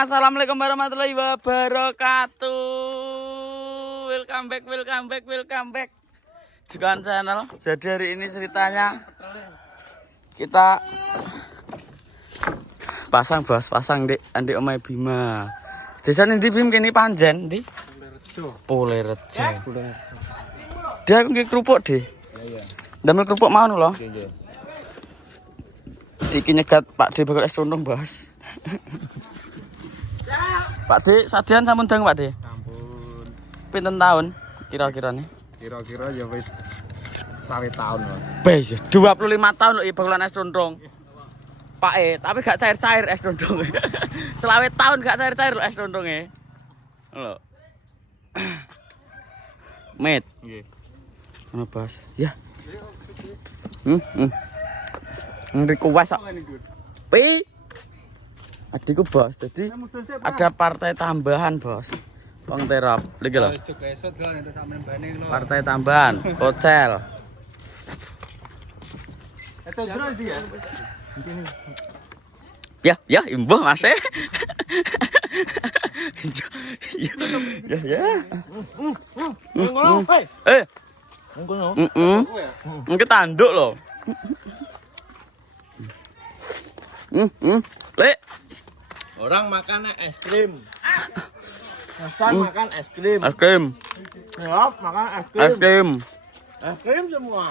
Assalamualaikum warahmatullahi wabarakatuh. Welcome back. Jukan channel. Jadi hari ini ceritanya kita pasang di Andi Omai Bima. Desa nanti Bim kini Panjen di Polerejo. Dia nggih kerupuk deh. Iya. Damel kerupuk mau loh. Iki nyegat Pak D bakal es condong, Bos. Pak D, sadian sampun dang Pak D? Sampun. Pinten tahun kira-kira nih? Kira-kira ya wis 20 tahun loh. Bes, 25 tahun lho bakalan es condong. Pak tapi gak cair-cair es condong. Selawe tahun gak cair-cair lho es condonge. Lho. Met. Nggih. Ono Bos. Ya. Ngriku wes kok. Pi. Adikku Bos, jadi ada partai tambahan Bos. Wong terap, iki lho. Partai tambahan, Kocel. Ya, imbuh Mas. Ya. Mungkin tanduk loh. Lek. Orang makan es krim. Hasan makan es krim. Es krim. Yop, makan es krim. Es krim. Es krim semua.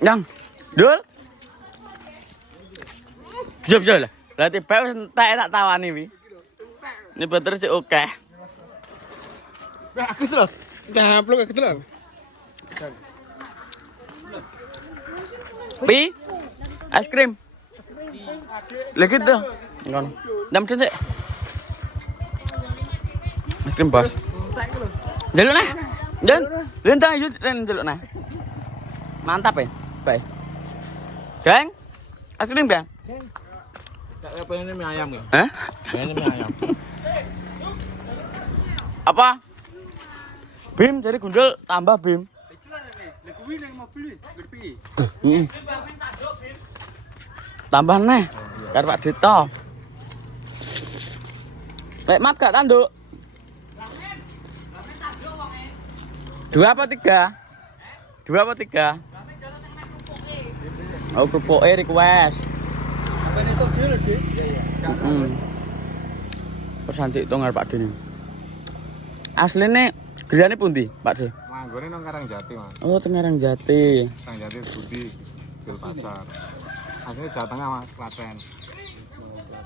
Yang, Dul. Jom lah. Berarti bae entek tak tawani wi. Ini bener sih oke. Aku terus. Japlok aku terus. Pi. Es krim. Lagi tuh. Ngon. Dam sih. Es krim Bos. Jaluk nah. Jan. Lentang yuk jaluk nah. Mantap ya. Baik. Geng. Es krim, Bang. Kayak pengen mie ayam ya? Hah? Pengen mie ayam. Apa? Bim jadi gundul tambah Bim. Tambah nih. Karo Pak Dito. Lek mat gak tanduk? 2 apa 3? 2 apa 3? Oh, kerupuk request. Terus nanti itu ngarep Pak D. Aslinya gerane pundi, Pak D? Manggone nang Karangjati, Mas. Oh, Tengarang Jati. Karangjati Budi Gil Pasar. Aslinya Jawa Tengah, Mas, Klaten.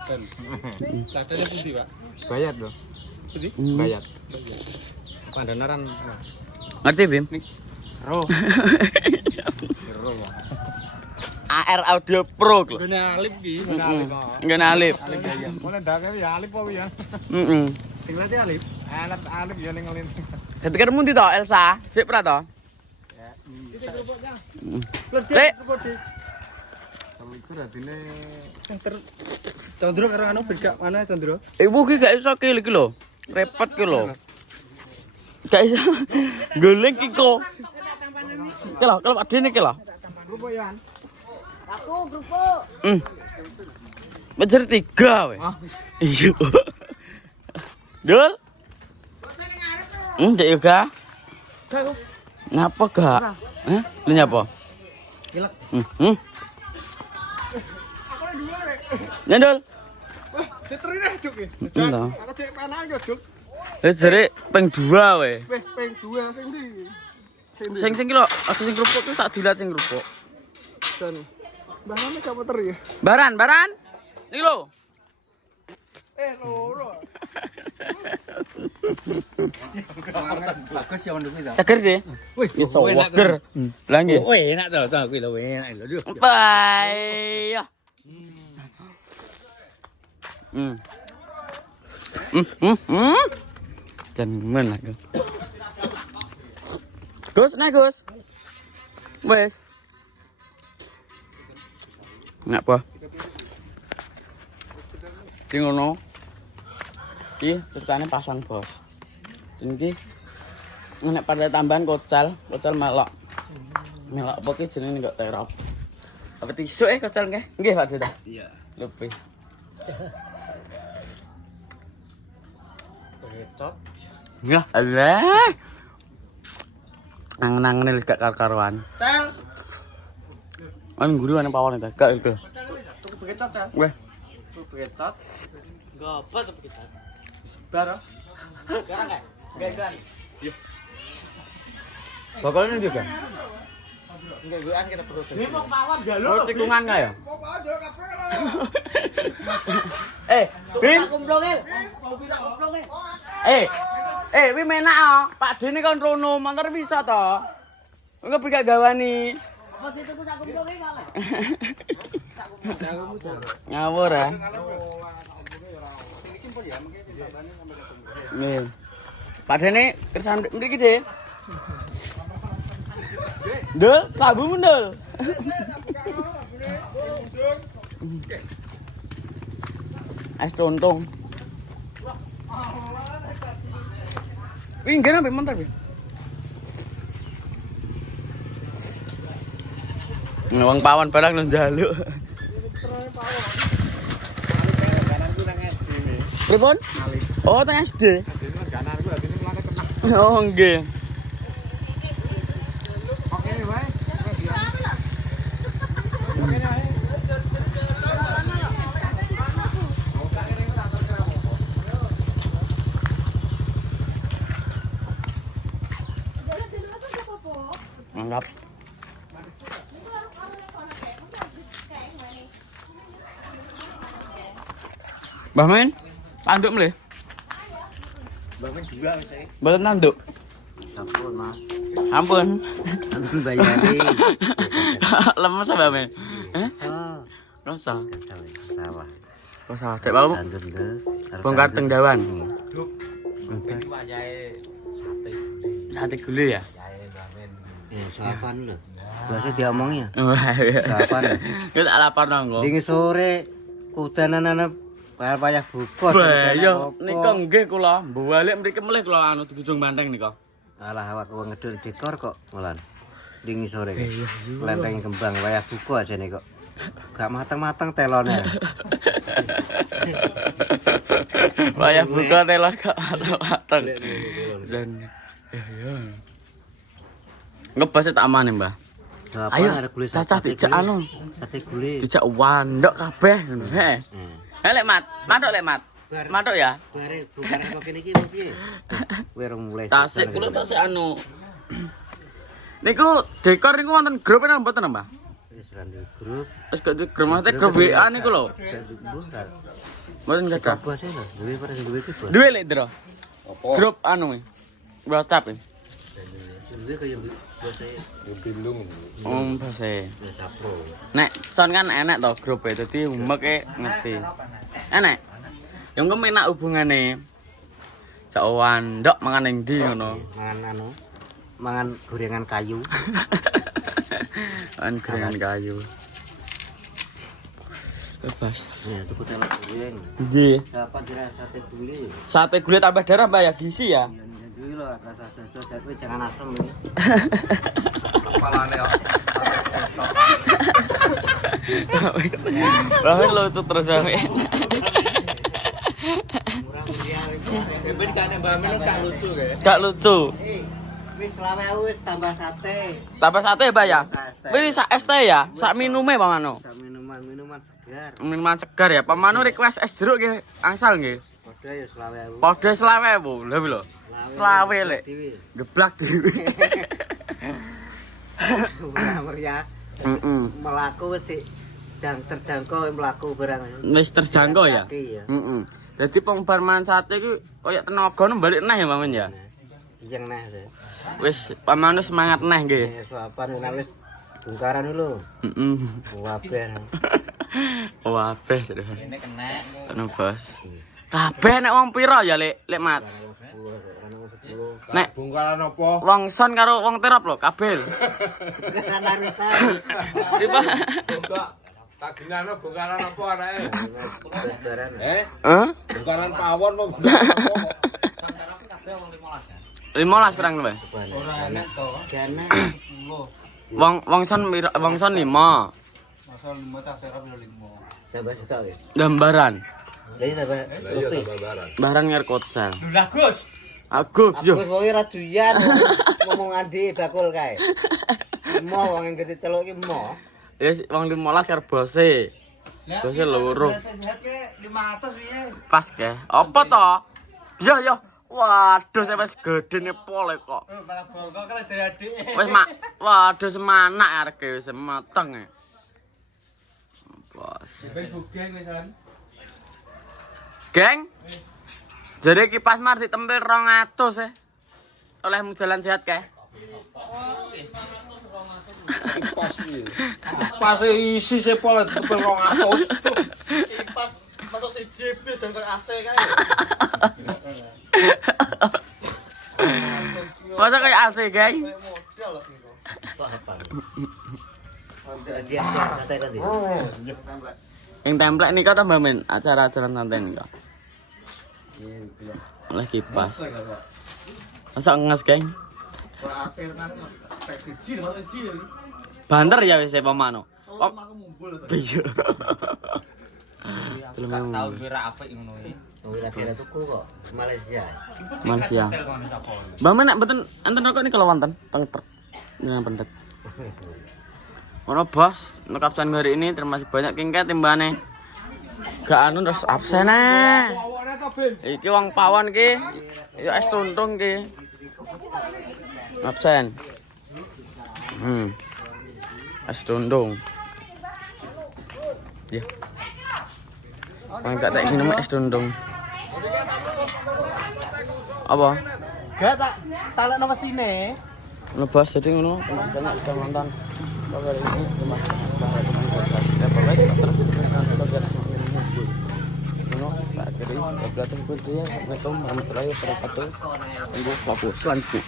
Klatennya pundi, Pak? Bayat loh. Pundi? Bayat. Pandanaran. Ngerti, Bim? Roh. AR Audio Pro lho. Ngene alip ki, ngene alip kok. Ngene alip. Alip ya. Mulai dake ya alip kok ya. Sing lati alip. Alip ya ning ngelin. Ketika mundi to Elsa, sik pra to? Ya. Iki kerupuknya. Lek. Kalau itu radine Chandra karo anu beda mana Chandra? Ibu ki gak iso ki iki lho. Repot ki lho. Gak iso. Goleng ki kok. Ki lho, kalau Pak Dene ki lho. Kerupuk ya. Aku kerupuk. Bejer 3 we. Iya. Dul. Cek juga. Ngapa gak? Hah? Lu nyapa? Gilek. Nyandul. Diteri deh Duk iki. Entar. Aku cek panah yo Duk. Wis jere ping 2 we. Wis ping 2 sing ndi? Sing ki lho, aja sing kerupuk ki tak dilat sing kerupuk. Jan. Bahane gak muter ya. Baran. Iki lho. Loro. Bagus ya nduk iki. Seger sih. Wih, Iso seger. Lah nggih. enak to kuwi lho, enak lho. Bye. Jangan aku. Gus, naik Gus. Wes. Ngapa? Ki ngono. Ki ceritane pasang Bos. Iki nek partai tambahan Kocel melok. Melok apa ki jenenge kok terop. Apa tisuk Kocel nggih? Nggih Pak Dita. Iya. Lebih. Ya, alah. Angen-angen gak kar-karuan. Tel. An guru ana pawon ta, gak itu. Tuku bekecot, Tel. Weh, Tuku bekecot. Gopo tuh kita. Sebar. Sekarang enggak? Enggak. bakalnya dia kan? Enggak guean kita perlu. Ini mau pawon jalur. Oh, tikungan enggak ya? Mau pawon jalur kabeh. Bin. Kumplonge. Wi menak ah. Pak Dene kon rono, motor bisa to. Engko bisa gawani. Apa dituku sak kumplonge kok? Ngawur ah. Nih. Pak Dene kersan mriki, Dik. Ndul, sabu ndul. Es lontong. Wih, enggak sampai mantap ya. Ngawang pawon barang lu njaluk. Pripun? Oh, teng SD. Oh, nggih. Oke wae. Mantap. Mbah Men, tanduk mleh. Mbak Men juga saya. Mboten tanduk. Ampun, Mas. Ampun. Ampun bayari. Lemes Mbah Men. Heh? Rasa. Sawah. Rasa dek mau Tandur ndel. bongkar teng dawan. Ini wayahe sate gule. Sate gule ya. Wayahe Mbak Men. Sapan lho. Biasa diomongnya. Wah, iya. Sapan. Kita tak lapar nang. Ding sore kudanan payah buka. Wah, yo nika nggih kula balik mriki melih kula anu digudung banteng nika. Alah awak wong ngedul dekor kok mulan. Ding sore. Lempeng kembang wayah buka ajene kok. Gak matang-matang telone. Wayah buka telo gak matang. Dan ya. Ngebase tak amane, Mbah. Ayo, cacah dijak anu. Sate gule. Dijak wandok kabeh ngono. Heeh. Lek Mat, matuk lek Mat. Matuk ya. Bare bukan kok kene iki piye? Kowe rong mulai. Tasik kula tasik anu. Niku dekor niku wonten grup napa mboten, Mbah? Wis randu grup. Wis gak grup mate grup WA niku lho. Bukan. Mboten gadah. Bos e lho, duwe pada duwe iki bos. Duwe lek, Dro. Grup anu e. WhatsApp e. Duwe kaya bos e. Bose. Ya sapro. Nek son kan enak to grup e dadi umeke ngerti. Enak. Yo engko enak hubungane. Sawan ndok mangan ning ndi ngono. Mangan anu. Mangan gorengan kayu. Mangan gorengan kayu. Bebas. Ya, tuku telek goreng. Nggih. Siapa kira sate gule? Sate gule tambah darah Mbak ya gizi ya. Ya duwe lho rasa dado kowe jangan asem ini. Kepalane kok. Bahkan lucu terus Mbak. Murah meriah iki. Ben kane Mbak Min gak lucu ya. Gak lucu. Wis 20.000 tambah sate. Tambah sate Mbak ya. Wis sak es teh ya. Sak minume pamano. Sak minuman segar. Minuman segar ya. Pamano request es jeruk nggih angsal nggih. Padha ya 20.000. Padha 20.000. Lha lho. 20 lek. Geblak dhewe. Murah meriah. Heeh. Melaku wis terjangkau melaku barang. Wis terjangkau ya. Iya. Heeh. Dadi pengbar mangan sate iki koyo tenaga balik neh ya Mbak Men ya. Yang nah. Wis pamane semangat neh nggih. Ya suapan wis bongkaran dulu. Heeh. Waber. Wabeh terus. Ini kena. Ono bos. Kabeh nek wong pira ya lek Mat? Nek Bongkaran apa? wong son karo wong terop lho kabeh. Bongkaran arisan. Pipa? Enggak. Tak ginano bongkaran apa areke? Bongkaran. Hah? Bongkaran pawon apa bongkaran apa? Santaran kabeh wong 15 ya. 15 kurang luwih. Jana 10. Wong son 5. Masa 5 tak terap 5. Tambah setok ya. Gambaran. Lah iya tambah kopi. Barang nyer kocal. Lah Gus. Agus yo. Aku wong ora duyan ngomong andi bakul kae. Mo wong gede teluk iki mo. Wis wong 15 karo bose. Bose loro. 500 piye? Pas ke. Apa to? Yo. Waduh, saya wis gedene pole kok. Malah bongkok kalau jadi. Wis waduh semanak arek wis mateng. Bos. Geng. Jadi kipas mar ditempel 200 ya. Olehmu jalan sehat kae. Pas isi sepol tempel 200. Kipas masuk si JB jengkel AC kae. Masa kayak AC, geng? Modal lho niku. Dia santai tadi. Yang template nih kata Mbak Men, acara-acara santai nih kak. Oleh kipas. Masa nges, geng? Banter ya wis pemano. Oh, iya. Tahu kira apa ngono iki. Wira kira tuku kok Malaysia. Malaysia. Mbak Men nek mboten enten kok niku wonten teng truk. Dengan pendet. Ono bos, untuk absen hari ini termasuk banyak kingket timbane. Gak anu terus absen ae. Iki wong pawon ki. Ya es tuntung ki. Absen. Es tuntung. Ya. Wong tak tak iki es tuntung. Apa? Gak tak talekno mesine. Ono bos jadi ngono, banyak sudah nonton. Kabar ini cuma setiap hari terus ngono tak kiri belakang putri ya. Assalamualaikum warahmatullahi wabarakatuh. Tunggu fokus selanjutnya.